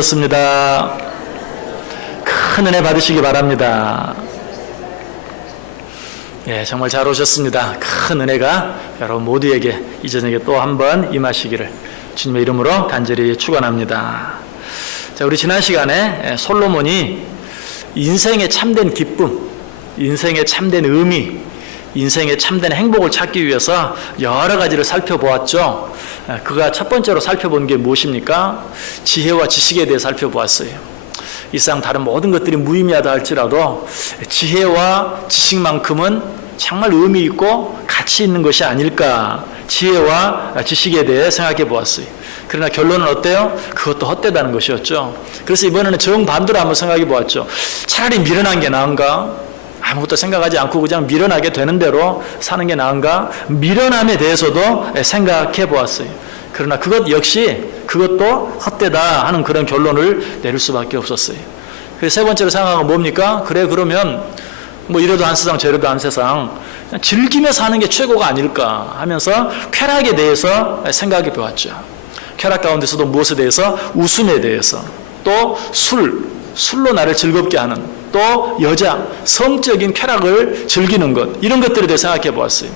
좋습니다. 큰 은혜 받으시기 바랍니다. 예, 정말 잘 오셨습니다. 큰 은혜가 여러분 모두에게 이 저녁에 또 한 번 임하시기를 주님의 이름으로 간절히 축원합니다. 자, 우리 지난 시간에 솔로몬이 인생의 참된 기쁨, 인생의 참된 의미, 인생의 참된 행복을 찾기 위해서 여러 가지를 살펴보았죠. 그가 첫 번째로 살펴본 게 무엇입니까? 지혜와 지식에 대해 살펴보았어요. 이 세상 다른 모든 것들이 무의미하다 할지라도 지혜와 지식만큼은 정말 의미 있고 가치 있는 것이 아닐까, 지혜와 지식에 대해 생각해 보았어요. 그러나 결론은 어때요? 그것도 헛되다는 것이었죠. 그래서 이번에는 정반대로 한번 생각해 보았죠. 차라리 미련한 게 나은가? 아무것도 생각하지 않고 그냥 미련하게 되는 대로 사는 게 나은가? 미련함에 대해서도 생각해 보았어요. 그러나 그것 역시 그것도 헛되다 하는 그런 결론을 내릴 수밖에 없었어요. 그래서 세 번째로 생각한 건 뭡니까? 그래, 그러면 뭐 이래도 한 세상 저래도 한 세상 그냥 즐기며 사는 게 최고가 아닐까 하면서 쾌락에 대해서 생각해 보았죠. 쾌락 가운데서도 무엇에 대해서? 웃음에 대해서, 또 술로 나를 즐겁게 하는, 또 여자, 성적인 쾌락을 즐기는 것, 이런 것들에 대해 생각해 보았어요.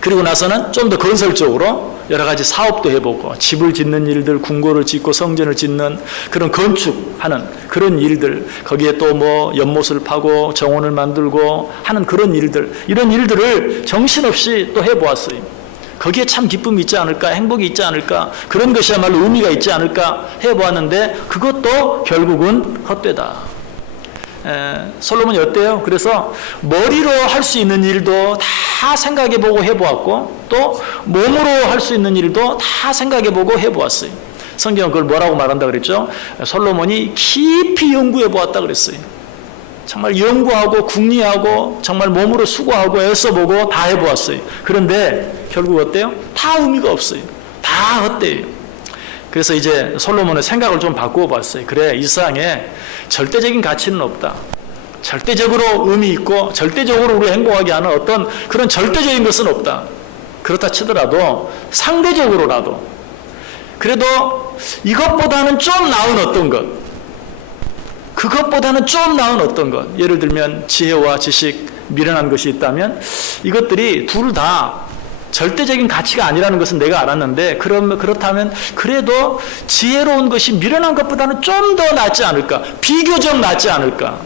그리고 나서는 좀 더 건설적으로 여러 가지 사업도 해보고, 집을 짓는 일들, 궁궐을 짓고 성전을 짓는 그런 건축하는 그런 일들, 거기에 또 뭐 연못을 파고 정원을 만들고 하는 그런 일들, 이런 일들을 정신없이 또 해보았어요. 거기에 참 기쁨이 있지 않을까, 행복이 있지 않을까, 그런 것이야말로 의미가 있지 않을까 해보았는데 그것도 결국은 헛되다. 솔로몬이 어때요? 그래서 머리로 할 수 있는 일도 다 생각해보고 해보았고, 또 몸으로 할 수 있는 일도 다 생각해보고 해보았어요. 성경은 그걸 뭐라고 말한다 그랬죠? 솔로몬이 깊이 연구해보았다 그랬어요. 정말 연구하고 궁리하고 정말 몸으로 수고하고 애써보고 다 해보았어요. 그런데 결국 어때요? 다 의미가 없어요. 다 헛되요. 그래서 이제 솔로몬의 생각을 좀 바꾸어 봤어요. 그래, 이 세상에 절대적인 가치는 없다. 절대적으로 의미 있고 절대적으로 우리 행복하게 하는 어떤 그런 절대적인 것은 없다. 그렇다 치더라도 상대적으로라도 그래도 이것보다는 좀 나은 어떤 것, 그것보다는 좀 나은 어떤 것, 예를 들면 지혜와 지식, 미련한 것이 있다면 이것들이 둘 다 절대적인 가치가 아니라는 것은 내가 알았는데, 그렇다면 그래도 지혜로운 것이 미련한 것보다는 좀 더 낫지 않을까, 비교적 낫지 않을까,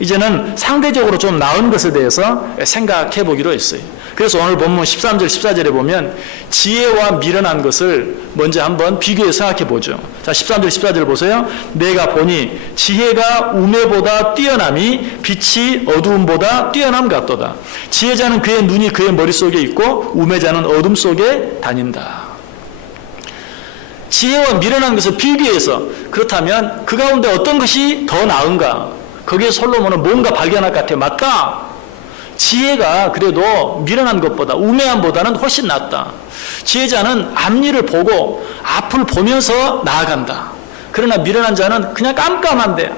이제는 상대적으로 좀 나은 것에 대해서 생각해 보기로 했어요. 그래서 오늘 본문 13절 14절에 보면 지혜와 미련한 것을 먼저 한번 비교해 생각해 보죠. 자, 13절 14절 보세요. 내가 보니 지혜가 우매보다 뛰어남이 빛이 어두움보다 뛰어남 같도다. 지혜자는 그의 눈이 그의 머릿속에 있고 우매자는 어둠 속에 다닌다. 지혜와 미련한 것을 비교해서, 그렇다면 그 가운데 어떤 것이 더 나은가? 거기에 솔로몬은 뭔가 발견할 것 같아요. 맞다. 지혜가 그래도 미련한 것보다, 우매함보다는 훨씬 낫다. 지혜자는 앞일을 보고 앞을 보면서 나아간다. 그러나 미련한 자는 그냥 깜깜한데,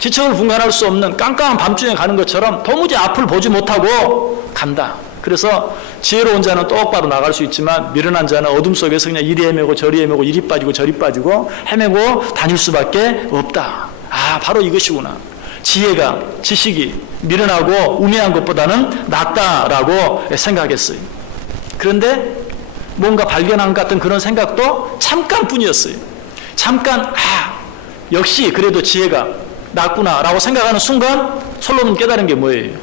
지척을 분간할 수 없는 깜깜한 밤중에 가는 것처럼 도무지 앞을 보지 못하고 간다. 그래서 지혜로운 자는 똑바로 나갈 수 있지만 미련한 자는 어둠 속에서 그냥 이리 헤매고 저리 헤매고 이리 빠지고 저리 빠지고 헤매고 다닐 수밖에 없다. 아, 바로 이것이구나. 지혜가, 지식이 미련하고 우매한 것보다는 낫다라고 생각했어요. 그런데 뭔가 발견한 것 같은 그런 생각도 잠깐뿐이었어요. 잠깐, 역시 그래도 지혜가 낫구나라고 생각하는 순간 솔로몬 깨달은 게 뭐예요?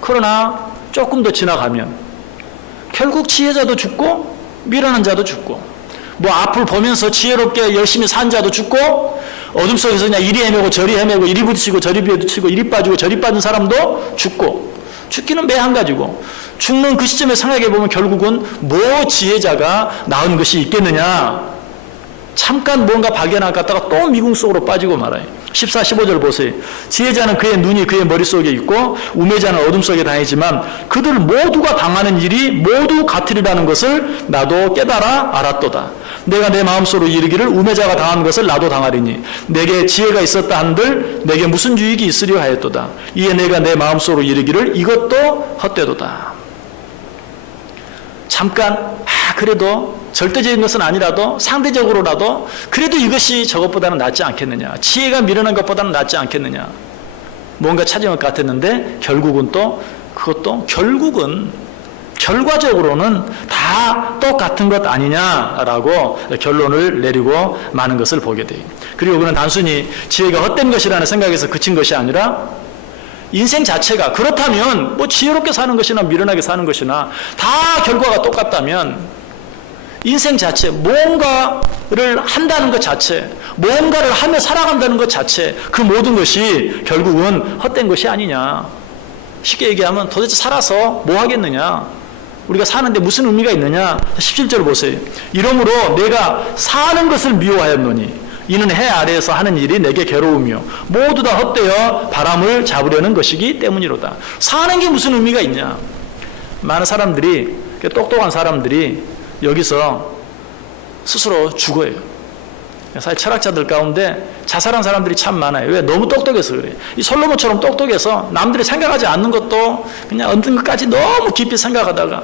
그러나 조금 더 지나가면 결국 지혜자도 죽고 미련한 자도 죽고, 뭐 앞을 보면서 지혜롭게 열심히 산 자도 죽고, 어둠 속에서 그냥 이리 헤매고 저리 헤매고 이리 부딪히고 저리 부딪히고 이리 빠지고 저리 빠진 사람도 죽고, 죽기는 매 한 가지고, 죽는 그 시점에 생각해 보면 결국은 뭐 지혜자가 나은 것이 있겠느냐. 잠깐 뭔가 발견할 것 같다가 또 미궁 속으로 빠지고 말아요. 14, 15절 보세요. 지혜자는 그의 눈이 그의 머릿속에 있고 우매자는 어둠 속에 다니지만 그들 모두가 당하는 일이 모두 같으리라는 것을 나도 깨달아 알았도다. 내가 내 마음속으로 이르기를 우매자가 당한 것을 나도 당하리니 내게 지혜가 있었다 한들 내게 무슨 유익이 있으려 하였도다. 이에 내가 내 마음속으로 이르기를 이것도 헛되도다. 잠깐 그래도 절대적인 것은 아니라도 상대적으로라도 그래도 이것이 저것보다는 낫지 않겠느냐. 지혜가 미련한 것보다는 낫지 않겠느냐. 뭔가 찾은 것 같았는데 결국은 또 그것도 결국은 결과적으로는 다 똑같은 것 아니냐라고 결론을 내리고 마는 것을 보게 돼요. 그리고 그는 단순히 지혜가 헛된 것이라는 생각에서 그친 것이 아니라 인생 자체가 그렇다면 뭐 지혜롭게 사는 것이나 미련하게 사는 것이나 다 결과가 똑같다면 인생 자체, 뭔가를 한다는 것 자체, 뭔가를 하며 살아간다는 것 자체, 그 모든 것이 결국은 헛된 것이 아니냐. 쉽게 얘기하면 도대체 살아서 뭐 하겠느냐. 우리가 사는데 무슨 의미가 있느냐. 17절 보세요. 이러므로 내가 사는 것을 미워하였노니 이는 해 아래에서 하는 일이 내게 괴로우며 모두 다 헛되어 바람을 잡으려는 것이기 때문이로다. 사는 게 무슨 의미가 있냐. 많은 사람들이, 똑똑한 사람들이 여기서 스스로 죽어요. 사실 철학자들 가운데 자살한 사람들이 참 많아요. 왜? 너무 똑똑해서 그래요. 이 솔로몬처럼 똑똑해서 남들이 생각하지 않는 것도 그냥 얻는 것까지 너무 깊이 생각하다가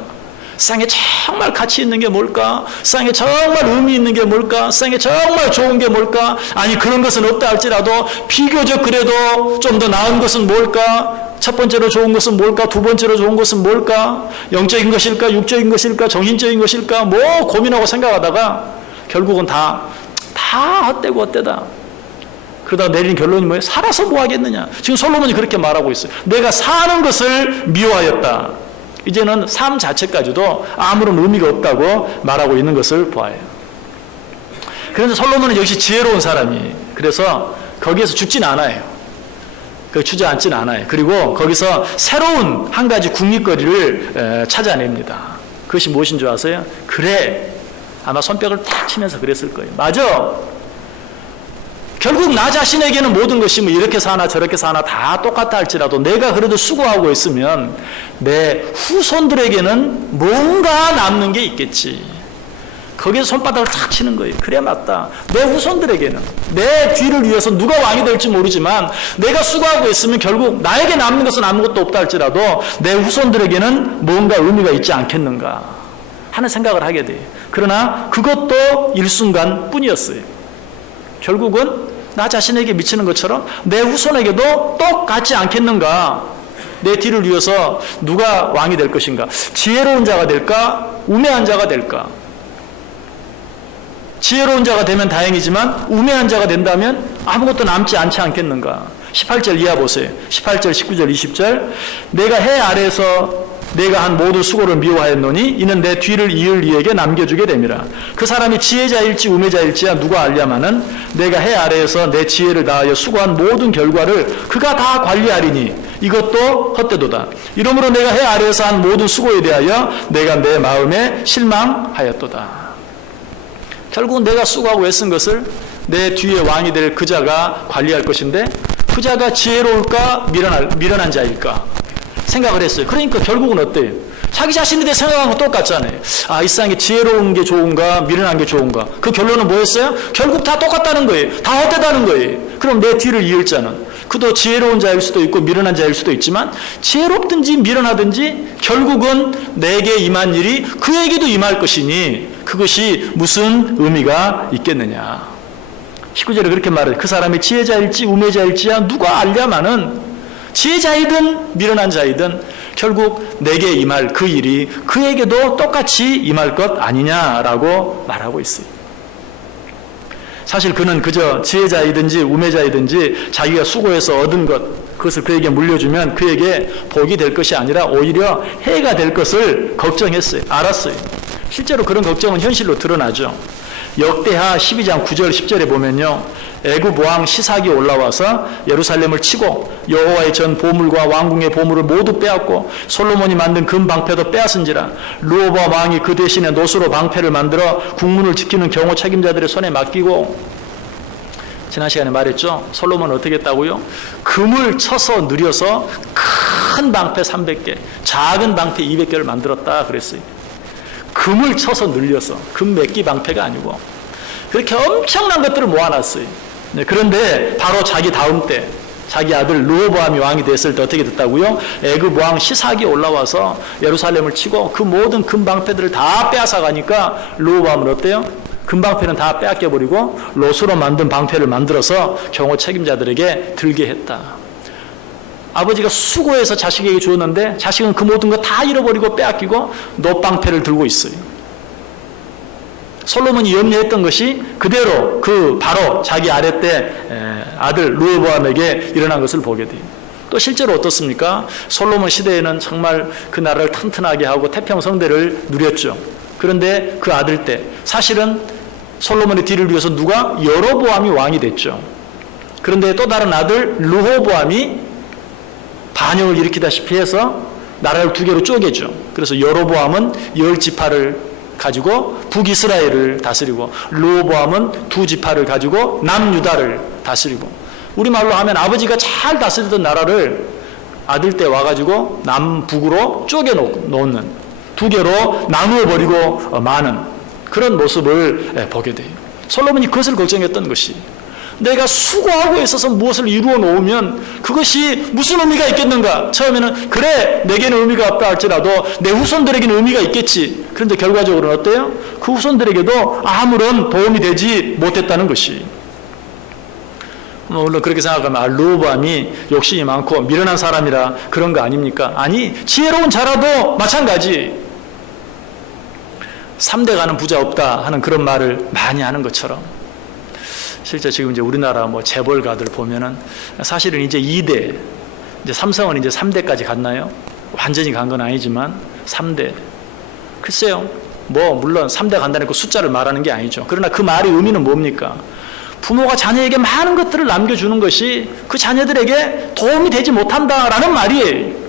세상에 정말 가치 있는 게 뭘까? 세상에 정말 의미 있는 게 뭘까? 세상에 정말 좋은 게 뭘까? 아니 그런 것은 없다 할지라도 비교적 그래도 좀 더 나은 것은 뭘까? 첫 번째로 좋은 것은 뭘까? 두 번째로 좋은 것은 뭘까? 영적인 것일까? 육적인 것일까? 정신적인 것일까? 뭐 고민하고 생각하다가 결국은 다 헛되고 헛되다. 그러다 내린 결론이 뭐예요? 살아서 뭐 하겠느냐. 지금 솔로몬이 그렇게 말하고 있어요. 내가 사는 것을 미워하였다. 이제는 삶 자체까지도 아무런 의미가 없다고 말하고 있는 것을 보아요. 그래서 솔로몬은 역시 지혜로운 사람이, 그래서 거기에서 죽진 않아요. 주저앉진 않아요. 그리고 거기서 새로운 한 가지 궁립거리를 찾아냅니다. 그것이 무엇인 줄 아세요? 그래. 아마 손뼉을 탁 치면서 그랬을 거예요. 맞아. 결국 나 자신에게는 모든 것이 뭐 이렇게 사나 저렇게 사나 다 똑같다 할지라도 내가 그래도 수고하고 있으면 내 후손들에게는 뭔가 남는 게 있겠지. 거기서 손바닥을 탁 치는 거예요. 그래 맞다. 내 후손들에게는 내 뒤를 위해서 누가 왕이 될지 모르지만 내가 수고하고 있으면 결국 나에게 남는 것은 아무것도 없다 할지라도 내 후손들에게는 뭔가 의미가 있지 않겠는가 하는 생각을 하게 돼요. 그러나 그것도 일순간 뿐이었어요. 결국은 나 자신에게 미치는 것처럼 내 후손에게도 똑같지 않겠는가. 내 뒤를 이어서 누가 왕이 될 것인가. 지혜로운 자가 될까? 우매한 자가 될까? 지혜로운 자가 되면 다행이지만 우매한 자가 된다면 아무것도 남지 않지 않겠는가. 18절 이하 보세요. 18절, 19절, 20절. 내가 해 아래에서 내가 한 모든 수고를 미워하였노니 이는 내 뒤를 이을 이에게 남겨주게 됨이라. 그 사람이 지혜자일지 우매자일지야 누가 알랴마는 내가 해 아래에서 내 지혜를 다하여 수고한 모든 결과를 그가 다 관리하리니 이것도 헛되도다. 이러므로 내가 해 아래에서 한 모든 수고에 대하여 내가 내 마음에 실망하였도다. 결국은 내가 수고하고 애쓴 것을 내 뒤에 왕이 될 그 자가 관리할 것인데 그 자가 지혜로울까 미련한 자일까 생각을 했어요. 그러니까 결국은 어때요? 자기 자신에 대해 생각한 건 똑같잖아요. 이 세상에 지혜로운 게 좋은가 미련한 게 좋은가. 그 결론은 뭐였어요? 결국 다 똑같다는 거예요. 다 헛되다는 거예요. 그럼 내 뒤를 이을 자는 그도 지혜로운 자일 수도 있고 미련한 자일 수도 있지만 지혜롭든지 미련하든지 결국은 내게 임한 일이 그에게도 임할 것이니 그것이 무슨 의미가 있겠느냐. 19절에 그렇게 말해요. 그 사람이 지혜자일지 우매자일지야 누가 알랴마는 지혜자이든 미련한 자이든 결국 내게 임할 그 일이 그에게도 똑같이 임할 것 아니냐라고 말하고 있어요. 사실 그는 그저 지혜자이든지 우매자이든지 자기가 수고해서 얻은 것 그것을 그에게 물려주면 그에게 복이 될 것이 아니라 오히려 해가 될 것을 걱정했어요. 알았어요. 실제로 그런 걱정은 현실로 드러나죠. 역대하 12장 9절 10절에 보면요. 애굽 왕 시삭이 올라와서 예루살렘을 치고 여호와의 전 보물과 왕궁의 보물을 모두 빼앗고 솔로몬이 만든 금 방패도 빼앗은지라 르호보암 왕이 그 대신에 노수로 방패를 만들어 국문을 지키는 경호 책임자들의 손에 맡기고 지난 시간에 말했죠. 솔로몬은 어떻게 했다고요? 금을 쳐서 느려서 큰 방패 300개 작은 방패 200개를 만들었다 그랬어요. 금을 쳐서 늘려서 금 몇 기 방패가 아니고 그렇게 엄청난 것들을 모아놨어요. 그런데 바로 자기 다음 때 자기 아들 르호보암이 왕이 됐을 때 어떻게 됐다고요? 애굽 왕 시삭이 올라와서 예루살렘을 치고 그 모든 금방패들을 다 빼앗아 가니까 르호보암은 어때요? 금방패는 다 빼앗겨버리고 롯으로 만든 방패를 만들어서 경호 책임자들에게 들게 했다. 아버지가 수고해서 자식에게 주었는데 자식은 그 모든 거 다 잃어버리고 빼앗기고 놋방패를 들고 있어요. 솔로몬이 염려했던 것이 그대로 바로 자기 아랫대 아들 르호보암에게 일어난 것을 보게 돼요. 또 실제로 어떻습니까? 솔로몬 시대에는 정말 그 나라를 튼튼하게 하고 태평성대를 누렸죠. 그런데 그 아들 때 사실은 솔로몬의 뒤를 이어서 누가? 여로보암이 왕이 됐죠. 그런데 또 다른 아들 르호보암이 반역을 일으키다시피 해서 나라를 두 개로 쪼개죠. 그래서 여로보암은 10지파를 가지고 북이스라엘을 다스리고 르호보암은 2지파를 가지고 남유다를 다스리고, 우리말로 하면 아버지가 잘 다스리던 나라를 아들 때 와가지고 남북으로 쪼개 놓는, 두 개로 나누어 버리고 마는 그런 모습을 보게 돼요. 솔로몬이 그것을 걱정했던 것이, 내가 수고하고 있어서 무엇을 이루어 놓으면 그것이 무슨 의미가 있겠는가? 처음에는 그래 내게는 의미가 없다 할지라도 내 후손들에게는 의미가 있겠지. 그런데 결과적으로는 어때요? 그 후손들에게도 아무런 도움이 되지 못했다는 것이. 물론 그렇게 생각하면 르호보암이 욕심이 많고 미련한 사람이라 그런 거 아닙니까? 아니, 지혜로운 자라도 마찬가지. 3대 가는 부자 없다 하는 그런 말을 많이 하는 것처럼, 실제 지금 이제 우리나라 재벌가들 보면은 사실은 이제 2대, 이제 삼성은 이제 3대까지 갔나요? 완전히 간 건 아니지만 3대. 글쎄요, 물론 3대 간다는 그 숫자를 말하는 게 아니죠. 그러나 그 말의 의미는 뭡니까? 부모가 자녀에게 많은 것들을 남겨주는 것이 그 자녀들에게 도움이 되지 못한다라는 말이에요.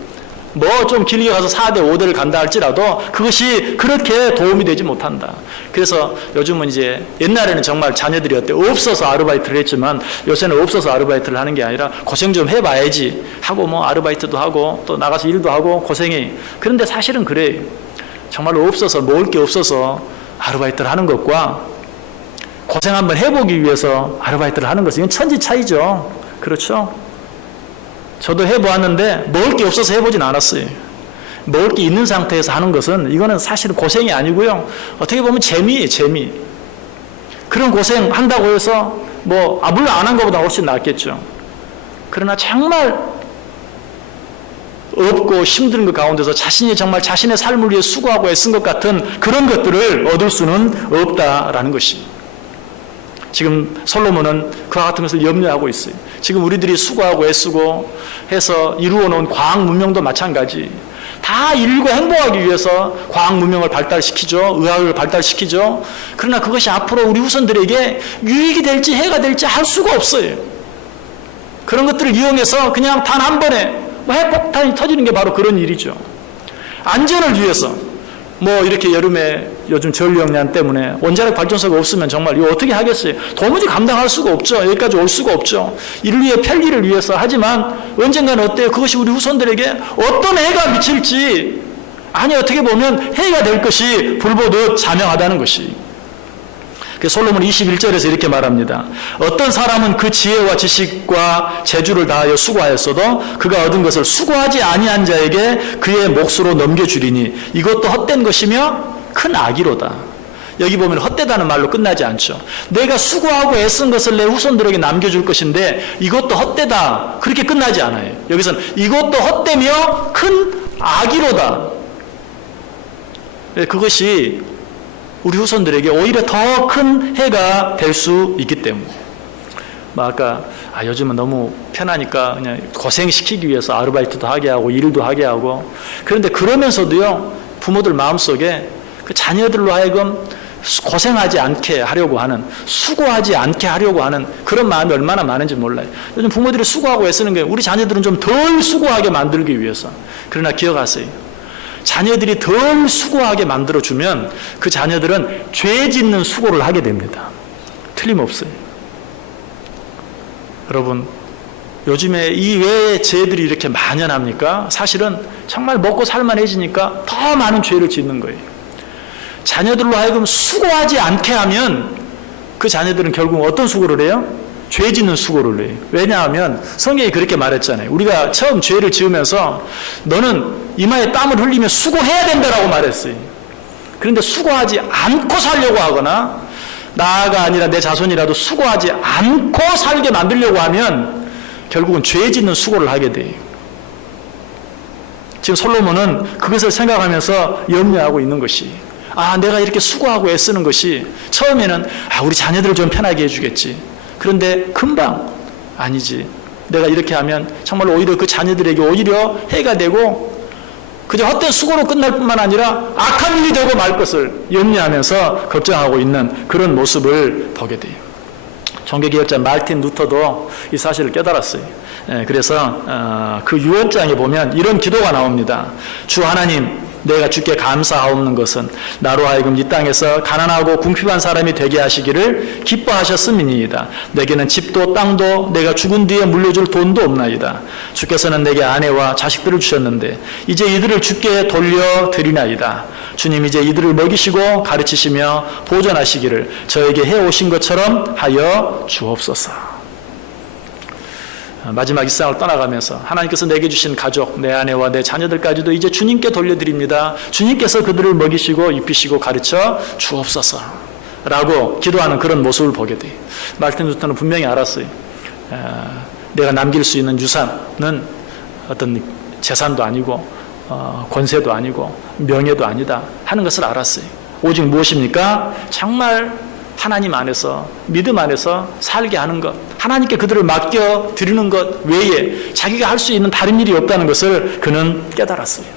좀 길게 가서 4대, 5대를 간다 할지라도 그것이 그렇게 도움이 되지 못한다. 그래서 요즘은 이제, 옛날에는 정말 자녀들이 없어서 아르바이트를 했지만 요새는 없어서 아르바이트를 하는 게 아니라 고생 좀 해봐야지 하고 아르바이트도 하고 또 나가서 일도 하고 고생해. 그런데 사실은 그래요. 정말로 없어서, 먹을 게 없어서 아르바이트를 하는 것과 고생 한번 해보기 위해서 아르바이트를 하는 것은 이건 천지 차이죠. 그렇죠? 저도 해보았는데 먹을 게 없어서 해보진 않았어요. 먹을 게 있는 상태에서 하는 것은 이거는 사실은 고생이 아니고요, 어떻게 보면 재미예요, 재미. 그런 고생 한다고 해서 물론 안 한 것보다 훨씬 낫겠죠. 그러나 정말 없고 힘든 것 가운데서 자신이 정말 자신의 삶을 위해 수고하고 애쓴 것 같은 그런 것들을 얻을 수는 없다라는 것이. 지금 솔로몬은 그와 같은 것을 염려하고 있어요. 지금 우리들이 수고하고 애쓰고 해서 이루어 놓은 과학 문명도 마찬가지. 다 이루고 행복하기 위해서 과학 문명을 발달시키죠. 의학을 발달시키죠. 그러나 그것이 앞으로 우리 후손들에게 유익이 될지 해가 될지 알 수가 없어요. 그런 것들을 이용해서 그냥 단 한 번에 핵폭탄이 터지는 게 바로 그런 일이죠. 안전을 위해서 이렇게 여름에 요즘 전력난 때문에 원자력 발전소가 없으면 정말 이거 어떻게 하겠어요? 도무지 감당할 수가 없죠. 여기까지 올 수가 없죠. 인류의 편리를 위해서. 하지만 언젠가는 어때요? 그것이 우리 후손들에게 어떤 해가 미칠지, 아니 어떻게 보면 해가 될 것이 불보듯 자명하다는 것이. 솔로몬 21절에서 이렇게 말합니다. 어떤 사람은 그 지혜와 지식과 재주를 다하여 수고하였어도 그가 얻은 것을 수고하지 아니한 자에게 그의 몫으로 넘겨주리니 이것도 헛된 것이며 큰 악이로다. 여기 보면 헛되다는 말로 끝나지 않죠. 내가 수고하고 애쓴 것을 내 후손들에게 남겨줄 것인데 이것도 헛되다, 그렇게 끝나지 않아요. 여기서는 이것도 헛되며 큰 악이로다. 그것이 우리 후손들에게 오히려 더 큰 해가 될 수 있기 때문에. 아까 요즘은 너무 편하니까 그냥 고생시키기 위해서 아르바이트도 하게 하고 일도 하게 하고, 그런데 그러면서도요, 부모들 마음속에 그 자녀들로 하여금 고생하지 않게 하려고 하는, 수고하지 않게 하려고 하는 그런 마음이 얼마나 많은지 몰라요. 요즘 부모들이 수고하고 애쓰는 게 우리 자녀들은 좀 덜 수고하게 만들기 위해서. 그러나 기억하세요. 자녀들이 덜 수고하게 만들어주면 그 자녀들은 죄 짓는 수고를 하게 됩니다. 틀림없어요. 여러분, 요즘에 이 왜 죄들이 이렇게 만연합니까? 사실은 정말 먹고 살만해지니까 더 많은 죄를 짓는 거예요. 자녀들로 하여금 수고하지 않게 하면 그 자녀들은 결국 어떤 수고를 해요? 죄 짓는 수고를 해요. 왜냐하면 성경이 그렇게 말했잖아요. 우리가 처음 죄를 지으면서 너는 이마에 땀을 흘리며 수고해야 된다라고 말했어요. 그런데 수고하지 않고 살려고 하거나 나가 아니라 내 자손이라도 수고하지 않고 살게 만들려고 하면 결국은 죄 짓는 수고를 하게 돼요. 지금 솔로몬은 그것을 생각하면서 염려하고 있는 것이, 내가 이렇게 수고하고 애쓰는 것이 처음에는 우리 자녀들을 좀 편하게 해주겠지. 그런데 금방 아니지. 내가 이렇게 하면 정말 오히려 그 자녀들에게 오히려 해가 되고 그저 헛된 수고로 끝날 뿐만 아니라 악한 일이 되고 말 것을 염려하면서 걱정하고 있는 그런 모습을 보게 돼요. 종교개혁자 마르틴 루터도 이 사실을 깨달았어요. 그래서 그 6월장에 보면 이런 기도가 나옵니다. 주 하나님, 내가 주께 감사하옵는 것은 나로 하여금 이 땅에서 가난하고 궁핍한 사람이 되게 하시기를 기뻐하셨음이니이다. 내게는 집도 땅도 내가 죽은 뒤에 물려줄 돈도 없나이다. 주께서는 내게 아내와 자식들을 주셨는데 이제 이들을 주께 돌려드리나이다. 주님, 이제 이들을 먹이시고 가르치시며 보존하시기를 저에게 해오신 것처럼 하여 주옵소서. 마지막 이 세상을 떠나가면서 하나님께서 내게 주신 가족, 내 아내와 내 자녀들까지도 이제 주님께 돌려드립니다. 주님께서 그들을 먹이시고 입히시고 가르쳐 주옵소서 라고 기도하는 그런 모습을 보게 돼요. 마르틴 루터는 분명히 알았어요. 내가 남길 수 있는 유산은 어떤 재산도 아니고 권세도 아니고 명예도 아니다 하는 것을 알았어요. 오직 무엇입니까? 정말 하나님 안에서, 믿음 안에서 살게 하는 것, 하나님께 그들을 맡겨 드리는 것 외에 자기가 할 수 있는 다른 일이 없다는 것을 그는 깨달았어요.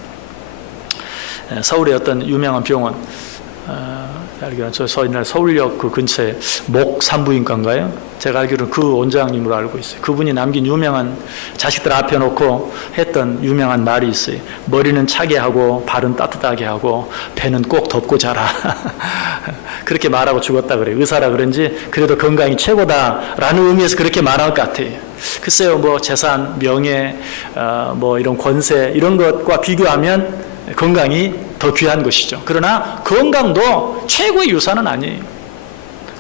서울의 어떤 유명한 병원, 저 옛날 서울역 그 근처에 목 산부인과인가요? 제가 알기로는 그 원장님으로 알고 있어요. 그분이 남긴 유명한, 자식들 앞에 놓고 했던 유명한 말이 있어요. 머리는 차게 하고 발은 따뜻하게 하고 배는 꼭 덮고 자라. 그렇게 말하고 죽었다 그래요. 의사라 그런지 그래도 건강이 최고다라는 의미에서 그렇게 말한 것 같아요. 글쎄요, 뭐 재산, 명예, 뭐 이런 권세 이런 것과 비교하면 건강이 더 귀한 것이죠. 그러나 건강도 최고의 유산은 아니에요.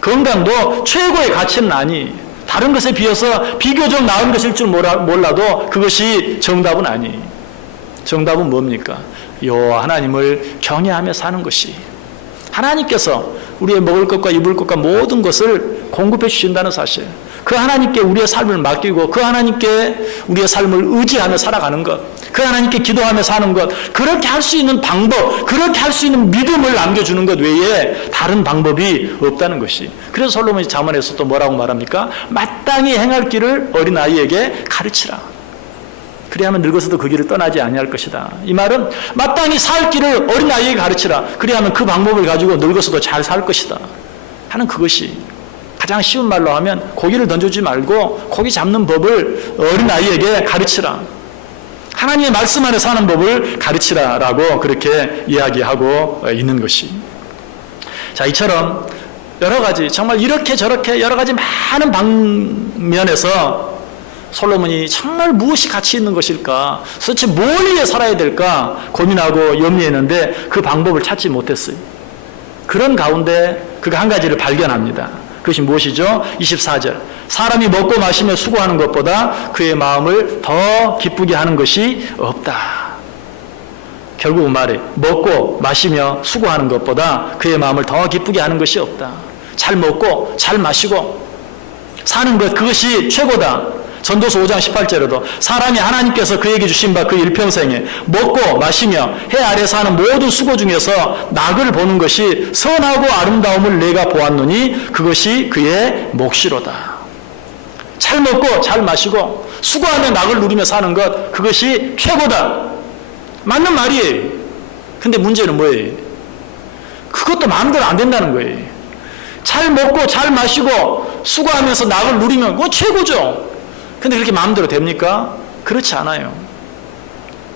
건강도 최고의 가치는 아니에요. 다른 것에 비해서 비교적 나은 것일 줄 몰라도 그것이 정답은 아니에요. 정답은 뭡니까? 여호와 하나님을 경외하며 사는 것이, 하나님께서 우리의 먹을 것과 입을 것과 모든 것을 공급해 주신다는 사실, 그 하나님께 우리의 삶을 맡기고 그 하나님께 우리의 삶을 의지하며 살아가는 것, 그 하나님께 기도하며 사는 것, 그렇게 할 수 있는 방법, 그렇게 할 수 있는 믿음을 남겨주는 것 외에 다른 방법이 없다는 것이. 그래서 솔로몬이 잠언에서 또 뭐라고 말합니까? 마땅히 행할 길을 어린아이에게 가르치라. 그리하면 늙어서도 그 길을 떠나지 아니할 것이다. 이 말은 마땅히 살 길을 어린아이에게 가르치라. 그리하면 그 방법을 가지고 늙어서도 잘 살 것이다 하는 그것이, 가장 쉬운 말로 하면 고기를 던져주지 말고 고기 잡는 법을 어린아이에게 가르치라. 하나님의 말씀 안에 사는 법을 가르치라라고 그렇게 이야기하고 있는 것이. 자, 이처럼 여러 가지, 정말 이렇게 저렇게 여러 가지 많은 방면에서 솔로몬이 정말 무엇이 가치 있는 것일까, 도대체 뭘 위해 살아야 될까 고민하고 염려했는데 그 방법을 찾지 못했어요. 그런 가운데 그가 한 가지를 발견합니다. 그것이 무엇이죠? 24절. 사람이 먹고 마시며 수고하는 것보다 그의 마음을 더 기쁘게 하는 것이 없다. 결국 말해, 먹고 마시며 수고하는 것보다 그의 마음을 더 기쁘게 하는 것이 없다. 잘 먹고 잘 마시고 사는 것, 그것이 최고다. 전도서 5장 18절에도 사람이 하나님께서 그에게 주신 바 그 일평생에 먹고 마시며 해 아래서 하는 모든 수고 중에서 낙을 보는 것이 선하고 아름다움을 내가 보았노니 그것이 그의 몫이로다. 잘 먹고 잘 마시고 수고하며 낙을 누리며 사는 것, 그것이 최고다. 맞는 말이에요. 근데 문제는 뭐예요? 그것도 마음대로 안 된다는 거예요. 잘 먹고 잘 마시고 수고하면서 낙을 누리면 그거 최고죠. 근데 그렇게 마음대로 됩니까? 그렇지 않아요.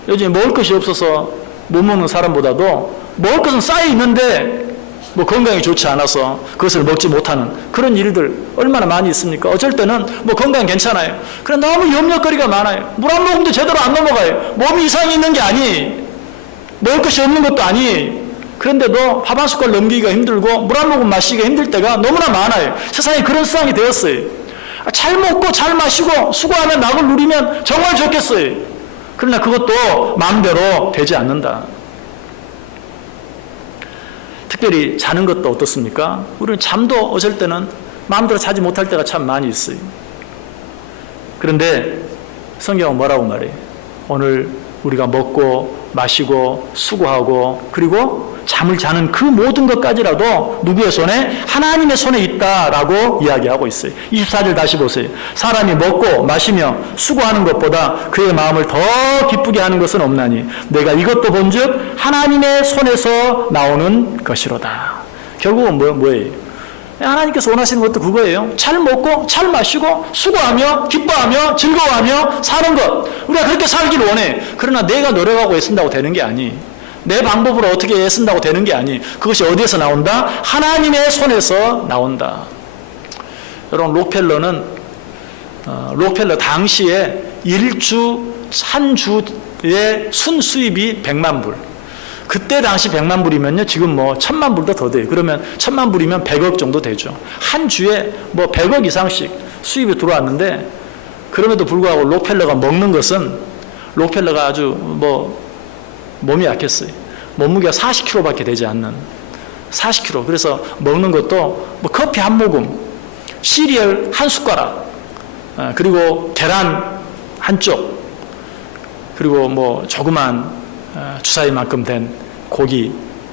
요즘 먹을 것이 없어서 못 먹는 사람보다도 먹을 것은 쌓여 있는데 뭐 건강이 좋지 않아서 그것을 먹지 못하는 그런 일들 얼마나 많이 있습니까? 어쩔 때는 뭐 건강 괜찮아요. 그런데 너무 염려거리가 많아요. 물 한 모금도 제대로 안 넘어가요. 몸이 이상이 있는 게 아니, 먹을 것이 없는 것도 아니. 그런데도 밥 한 숟갈 넘기기가 힘들고 물 한 모금 마시기가 힘들 때가 너무나 많아요. 세상에 그런 세상이 되었어요. 잘 먹고 잘 마시고 수고하며 낙을 누리면 정말 좋겠어요. 그러나 그것도 마음대로 되지 않는다. 특별히 자는 것도 어떻습니까? 우리는 잠도 어쩔 때는 마음대로 자지 못할 때가 참 많이 있어요. 그런데 성경은 뭐라고 말해요? 오늘 우리가 먹고 마시고 수고하고 그리고 잠을 자는 그 모든 것까지라도 누구의 손에? 하나님의 손에 있다라고 이야기하고 있어요. 24절 다시 보세요. 사람이 먹고 마시며 수고하는 것보다 그의 마음을 더 기쁘게 하는 것은 없나니 내가 이것도 본즉 하나님의 손에서 나오는 것이로다. 결국은 뭐예요? 하나님께서 원하시는 것도 그거예요. 잘 먹고 잘 마시고 수고하며 기뻐하며 즐거워하며 사는 것. 우리가 그렇게 살기를 원해. 그러나 내가 노력하고 애쓴다고 되는 게 아니. 내 방법으로 어떻게 애쓴다고 되는 게 아니. 그것이 어디에서 나온다? 하나님의 손에서 나온다. 여러분 록펠러 당시에 한 주의 순수입이 100만 불. 그때 당시 100만 불이면요, 지금 1000만 불도 더 돼요. 그러면 1000만 불이면 100억 정도 되죠. 한 주에 100억 이상씩 수입이 들어왔는데, 그럼에도 불구하고 록펠러가 먹는 것은, 록펠러가 아주 몸이 약했어요. 몸무게가 40kg밖에 되지 않는 40kg. 그래서 먹는 것도 커피 한 모금, 시리얼 한 숟가락, 그리고 계란 한 쪽, 그리고 조그만 주사위만큼 된 고기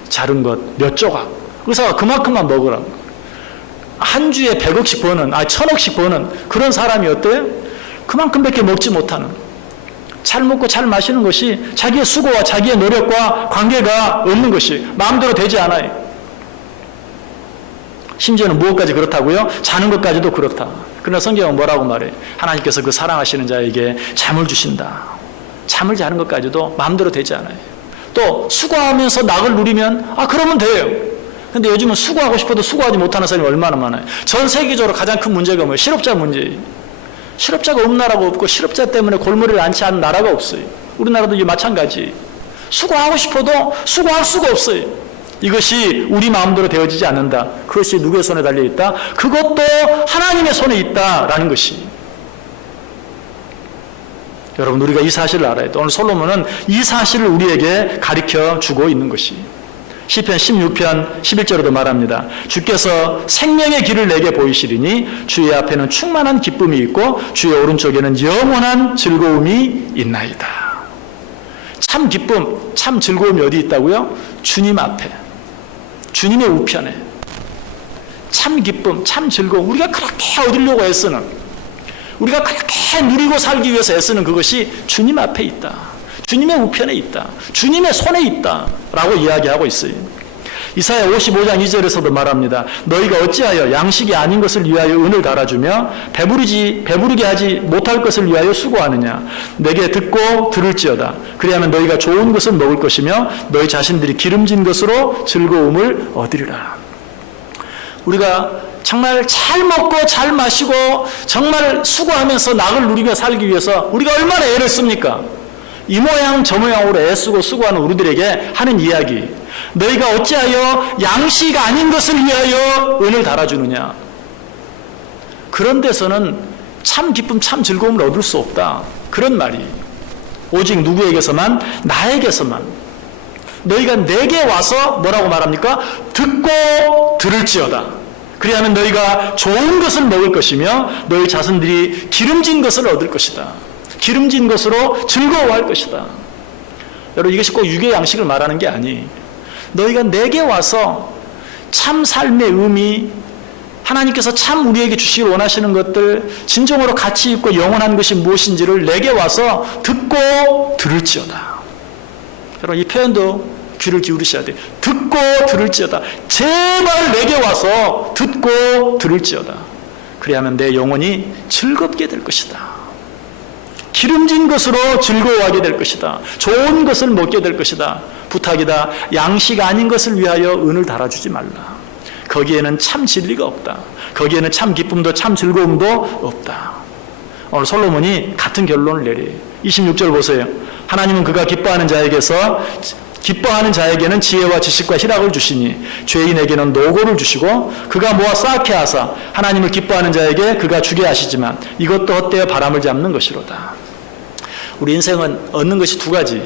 자른 것 몇 조각. 그래서 그만큼만 먹으라. 한 주에 100억씩 버는, 1000억씩 버는 그런 사람이 어때요? 그만큼밖에 먹지 못하는. 잘 먹고 잘 마시는 것이 자기의 수고와 자기의 노력과 관계가 없는 것이 마음대로 되지 않아요. 심지어는 무엇까지 그렇다고요? 자는 것까지도 그렇다. 그러나 성경은 뭐라고 말해? 하나님께서 그 사랑하시는 자에게 잠을 주신다. 잠을 자는 것까지도 마음대로 되지 않아요. 또 수고하면서 낙을 누리면 그러면 돼요. 근데 요즘은 수고하고 싶어도 수고하지 못하는 사람이 얼마나 많아요. 전 세계적으로 가장 큰 문제가 뭐예요? 실업자 문제예요. 실업자가 없는 나라가 없고 실업자 때문에 골머리를 앓지 않는 나라가 없어요. 우리나라도 이제 마찬가지. 수고하고 싶어도 수고할 수가 없어요. 이것이 우리 마음대로 되어지지 않는다. 그것이 누구의 손에 달려있다? 그것도 하나님의 손에 있다라는 것이. 여러분 우리가 이 사실을 알아야 돼. 오늘 솔로몬은 이 사실을 우리에게 가르쳐 주고 있는 것이. 시편 16편 11절에도 말합니다. 주께서 생명의 길을 내게 보이시리니 주의 앞에는 충만한 기쁨이 있고 주의 오른쪽에는 영원한 즐거움이 있나이다. 참 기쁨, 참 즐거움이 어디 있다고요? 주님 앞에, 주님의 우편에. 참 기쁨, 참 즐거움, 우리가 그렇게 얻으려고 애쓰는, 우리가 그렇게 누리고 살기 위해서 애쓰는 그것이 주님 앞에 있다. 주님의 우편에 있다. 주님의 손에 있다. 라고 이야기하고 있어요. 이사야 55장 2절에서도 말합니다. 너희가 어찌하여 양식이 아닌 것을 위하여 은을 달아주며 배부르게 하지 못할 것을 위하여 수고하느냐. 내게 듣고 들을지어다. 그리하면 너희가 좋은 것을 먹을 것이며 너희 자신들이 기름진 것으로 즐거움을 얻으리라. 우리가 정말 잘 먹고 잘 마시고 정말 수고하면서 낙을 누리며 살기 위해서 우리가 얼마나 애를 씁니까? 이 모양 저 모양으로 애쓰고 수고하는 우리들에게 하는 이야기. 너희가 어찌하여 양식 아닌 것을 위하여 은을 달아주느냐. 그런 데서는 참 기쁨 참 즐거움을 얻을 수 없다. 그런 말이. 오직 누구에게서만? 나에게서만. 너희가 내게 와서 뭐라고 말합니까? 듣고 들을지어다. 그리하면 너희가 좋은 것을 먹을 것이며 너희 자신들이 기름진 것을 얻을 것이다. 기름진 것으로 즐거워할 것이다. 여러분 이것이 꼭 육의 양식을 말하는 게 아니. 너희가 내게 와서 참 삶의 의미, 하나님께서 참 우리에게 주시길 원하시는 것들, 진정으로 가치 있고 영원한 것이 무엇인지를 내게 와서 듣고 들을지어다. 여러분 이 표현도 귀를 기울이셔야 돼요. 듣고 들을지어다. 제발 내게 와서 듣고 들을지어다. 그리하면 내 영혼이 즐겁게 될 것이다. 기름진 것으로 즐거워하게 될 것이다. 좋은 것을 먹게 될 것이다. 부탁이다. 양식 아닌 것을 위하여 은을 달아주지 말라. 거기에는 참 진리가 없다. 거기에는 참 기쁨도 참 즐거움도 없다. 오늘 솔로몬이 같은 결론을 내려요. 26절 보세요. 하나님은 그가 기뻐하는 자에게서 기뻐하는 자에게는 지혜와 지식과 희락을 주시니 죄인에게는 노고를 주시고 그가 모아 쌓게 하사 하나님을 기뻐하는 자에게 그가 주게 하시지만 이것도 헛되어 바람을 잡는 것이로다. 우리 인생은 얻는 것이 두 가지.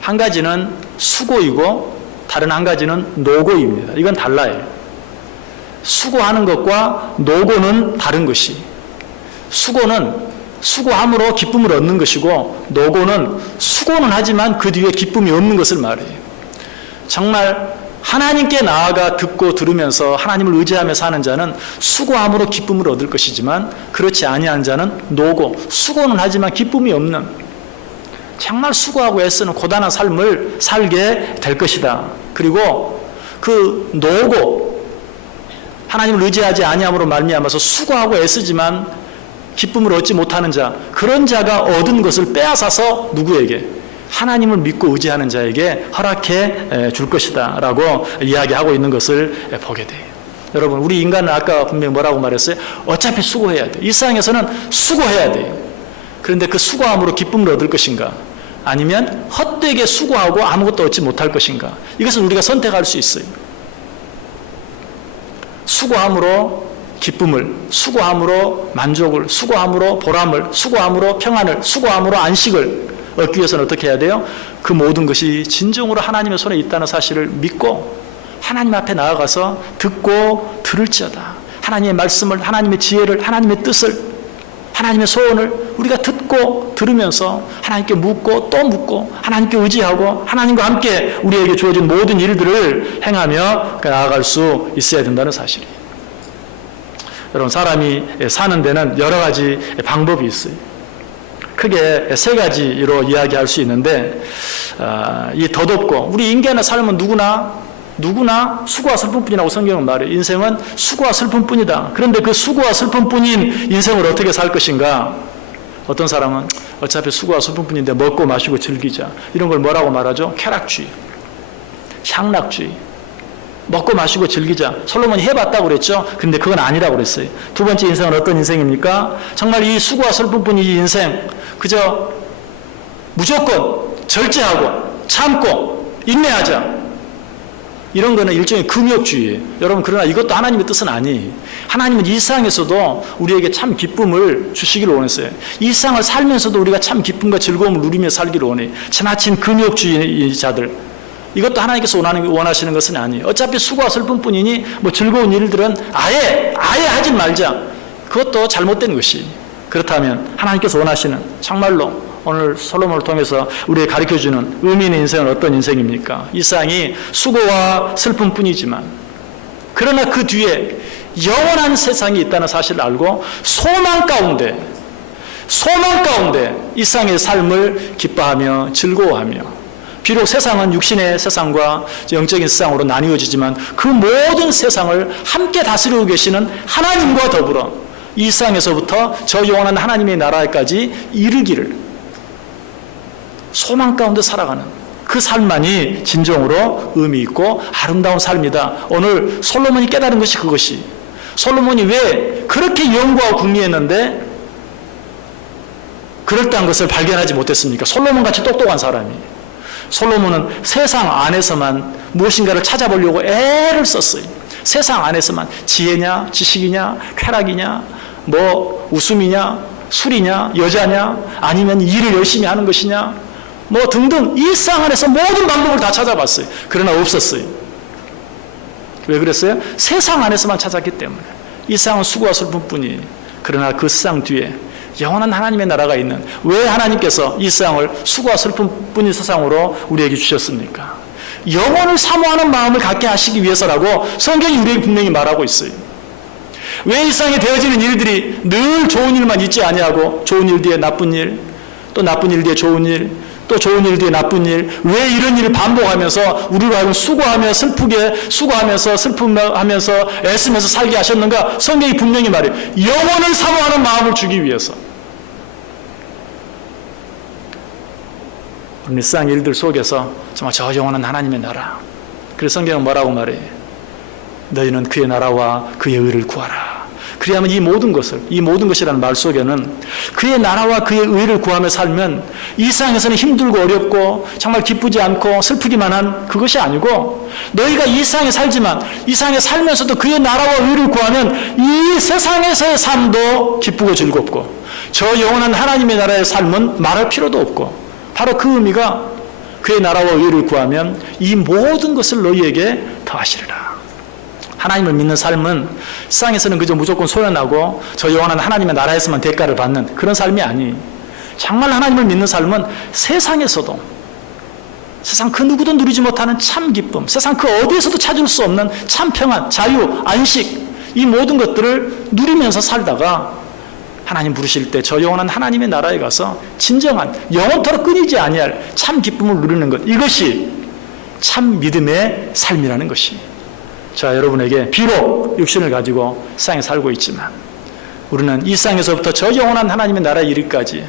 한 가지는 수고이고 다른 한 가지는 노고입니다. 이건 달라요. 수고하는 것과 노고는 다른 것이. 수고는 수고함으로 기쁨을 얻는 것이고 노고는 수고는 하지만 그 뒤에 기쁨이 없는 것을 말해요. 정말 하나님께 나아가 듣고 들으면서 하나님을 의지하며 사는 자는 수고함으로 기쁨을 얻을 것이지만 그렇지 아니한 자는 노고, 수고는 하지만 기쁨이 없는 정말 수고하고 애쓰는 고단한 삶을 살게 될 것이다. 그리고 그 노고, 하나님을 의지하지 아니함으로 말미암아서 수고하고 애쓰지만 기쁨을 얻지 못하는 자, 그런 자가 얻은 것을 빼앗아서 누구에게? 하나님을 믿고 의지하는 자에게 허락해 줄 것이다 라고 이야기하고 있는 것을 보게 돼요. 여러분, 우리 인간은 아까 분명히 뭐라고 말했어요? 어차피 수고해야 돼요. 이 세상에서는 수고해야 돼요. 그런데 그 수고함으로 기쁨을 얻을 것인가? 아니면 헛되게 수고하고 아무것도 얻지 못할 것인가? 이것은 우리가 선택할 수 있어요. 수고함으로 기쁨을, 수고함으로 만족을, 수고함으로 보람을, 수고함으로 평안을, 수고함으로 안식을 얻기 위해서는 어떻게 해야 돼요? 그 모든 것이 진정으로 하나님의 손에 있다는 사실을 믿고 하나님 앞에 나아가서 듣고 들을지어다. 하나님의 말씀을, 하나님의 지혜를, 하나님의 뜻을, 하나님의 소원을 우리가 듣고 들으면서 하나님께 묻고 또 묻고 하나님께 의지하고 하나님과 함께 우리에게 주어진 모든 일들을 행하며 나아갈 수 있어야 된다는 사실이에요. 여러분, 사람이 사는 데는 여러 가지 방법이 있어요. 크게 세 가지로 이야기할 수 있는데 이 덧없고 우리 인간의 삶은 누구나 수고와 슬픔뿐이라고 성경은 말해요. 인생은 수고와 슬픔뿐이다. 그런데 그 수고와 슬픔뿐인 인생을 어떻게 살 것인가? 어떤 사람은 어차피 수고와 슬픔뿐인데 먹고 마시고 즐기자. 이런 걸 뭐라고 말하죠? 쾌락주의, 향락주의. 먹고 마시고 즐기자. 솔로몬이 해봤다고 그랬죠. 근데 그건 아니라고 그랬어요. 두 번째 인생은 어떤 인생입니까? 정말 이 수고와 슬픔뿐인 이 인생 그저 무조건 절제하고 참고 인내하자. 이런 거는 일종의 금욕주의예요. 여러분, 그러나 이것도 하나님의 뜻은 아니에요. 하나님은 일상에서도 우리에게 참 기쁨을 주시기를 원했어요. 일상을 살면서도 우리가 참 기쁨과 즐거움을 누리며 살기를 원해요. 지나친 금욕주의자들, 이것도 하나님께서 원하시는 것은 아니에요. 어차피 수고와 슬픔뿐이니 뭐 즐거운 일들은 아예 하지 말자. 그것도 잘못된 것이. 그렇다면 하나님께서 원하시는 정말로 오늘 솔로몬을 통해서 우리에게 가르쳐주는 의미 있는 인생은 어떤 인생입니까? 이 세상이 수고와 슬픔뿐이지만 그러나 그 뒤에 영원한 세상이 있다는 사실을 알고 소망 가운데 이 세상의 삶을 기뻐하며 즐거워하며, 비록 세상은 육신의 세상과 영적인 세상으로 나뉘어지지만 그 모든 세상을 함께 다스리고 계시는 하나님과 더불어 이 세상에서부터 저 영원한 하나님의 나라에까지 이르기를 소망 가운데 살아가는 그 삶만이 진정으로 의미 있고 아름다운 삶이다. 오늘 솔로몬이 깨달은 것이 그것이. 솔로몬이 왜 그렇게 연구하고 궁리했는데 그럴듯한 것을 발견하지 못했습니까? 솔로몬같이 똑똑한 사람이. 솔로몬은 세상 안에서만 무엇인가를 찾아보려고 애를 썼어요. 세상 안에서만 지혜냐, 지식이냐, 쾌락이냐, 뭐 웃음이냐, 술이냐, 여자냐, 아니면 일을 열심히 하는 것이냐, 뭐 등등 이 세상 안에서 모든 방법을 다 찾아봤어요. 그러나 없었어요. 왜 그랬어요? 세상 안에서만 찾았기 때문에. 이 세상은 수고와 슬픔뿐이에요. 그러나 그 세상 뒤에 영원한 하나님의 나라가 있는, 왜 하나님께서 이 세상을 수고와 슬픔뿐인 세상으로 우리에게 주셨습니까? 영원을 사모하는 마음을 갖게 하시기 위해서라고 성경이 우리에게 분명히 말하고 있어요. 왜 이 세상에 되어지는 일들이 늘 좋은 일만 있지 아니하고 좋은 일 뒤에 나쁜 일, 또 나쁜 일 뒤에 좋은 일, 또 좋은 일 뒤에 나쁜 일, 왜 이런 일을 반복하면서 우리로 하여금 수고하며 슬픔하면서 애쓰면서 살게 하셨는가? 성경이 분명히 말해요. 영원을 사모하는 마음을 주기 위해서. 일상 일들 속에서 정말 저 영원한 하나님의 나라. 그래서 성경은 뭐라고 말해요? 너희는 그의 나라와 그의 의를 구하라. 그리하면 이 모든 것이라는 말 속에는 그의 나라와 그의 의를 구하며 살면 이 세상에서는 힘들고 어렵고 정말 기쁘지 않고 슬프기만 한 그것이 아니고, 너희가 이 세상에 살지만 이 세상에 살면서도 그의 나라와 의를 구하면 이 세상에서의 삶도 기쁘고 즐겁고 저 영원한 하나님의 나라의 삶은 말할 필요도 없고, 바로 그 의미가 그의 나라와 의를 구하면 이 모든 것을 너희에게 더하시리라. 하나님을 믿는 삶은 세상에서는 그저 무조건 소연하고 저 영원한 하나님의 나라에서만 대가를 받는 그런 삶이 아니, 정말 하나님을 믿는 삶은 세상에서도, 세상 그 누구도 누리지 못하는 참 기쁨, 세상 그 어디에서도 찾을 수 없는 참 평안, 자유, 안식, 이 모든 것들을 누리면서 살다가 하나님 부르실 때 저 영원한 하나님의 나라에 가서 진정한 영원토록 끊이지 아니할 참 기쁨을 누리는 것, 이것이 참 믿음의 삶이라는 것이, 자, 여러분에게 비록 육신을 가지고 세상에 살고 있지만 우리는 이 세상에서부터 저 영원한 하나님의 나라에 이르기까지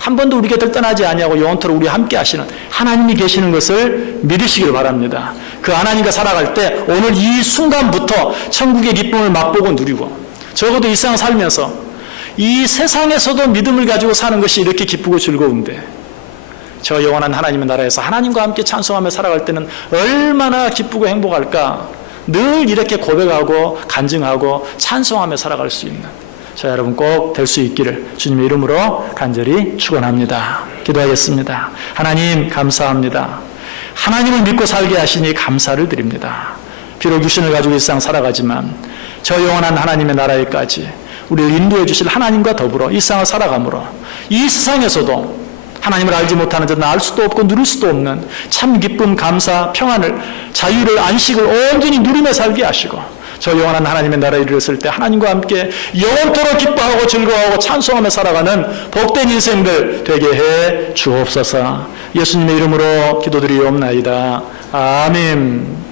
한 번도 우리 곁을 떠나지 아니하고 영원토록 우리와 함께 하시는 하나님이 계시는 것을 믿으시길 바랍니다. 그 하나님과 살아갈 때 오늘 이 순간부터 천국의 기쁨을 맛보고 누리고, 적어도 이 세상 살면서 이 세상에서도 믿음을 가지고 사는 것이 이렇게 기쁘고 즐거운데 저 영원한 하나님의 나라에서 하나님과 함께 찬송하며 살아갈 때는 얼마나 기쁘고 행복할까, 늘 이렇게 고백하고 간증하고 찬송하며 살아갈 수 있는 자, 여러분 꼭 될 수 있기를 주님의 이름으로 간절히 축원합니다. 기도하겠습니다. 하나님 감사합니다. 하나님을 믿고 살게 하시니 감사를 드립니다. 비록 육신을 가지고 이 세상 살아가지만 저 영원한 하나님의 나라에까지 우리를 인도해 주실 하나님과 더불어 이 세상을 살아감으로 이 세상에서도 하나님을 알지 못하는 자는 알 수도 없고 누릴 수도 없는 참 기쁨, 감사, 평안을, 자유를, 안식을 온전히 누리며 살게 하시고 저 영원한 하나님의 나라에 이르렀을 때 하나님과 함께 영원토록 기뻐하고 즐거워하고 찬송하며 살아가는 복된 인생들 되게 해 주옵소서. 예수님의 이름으로 기도드리옵나이다. 아멘.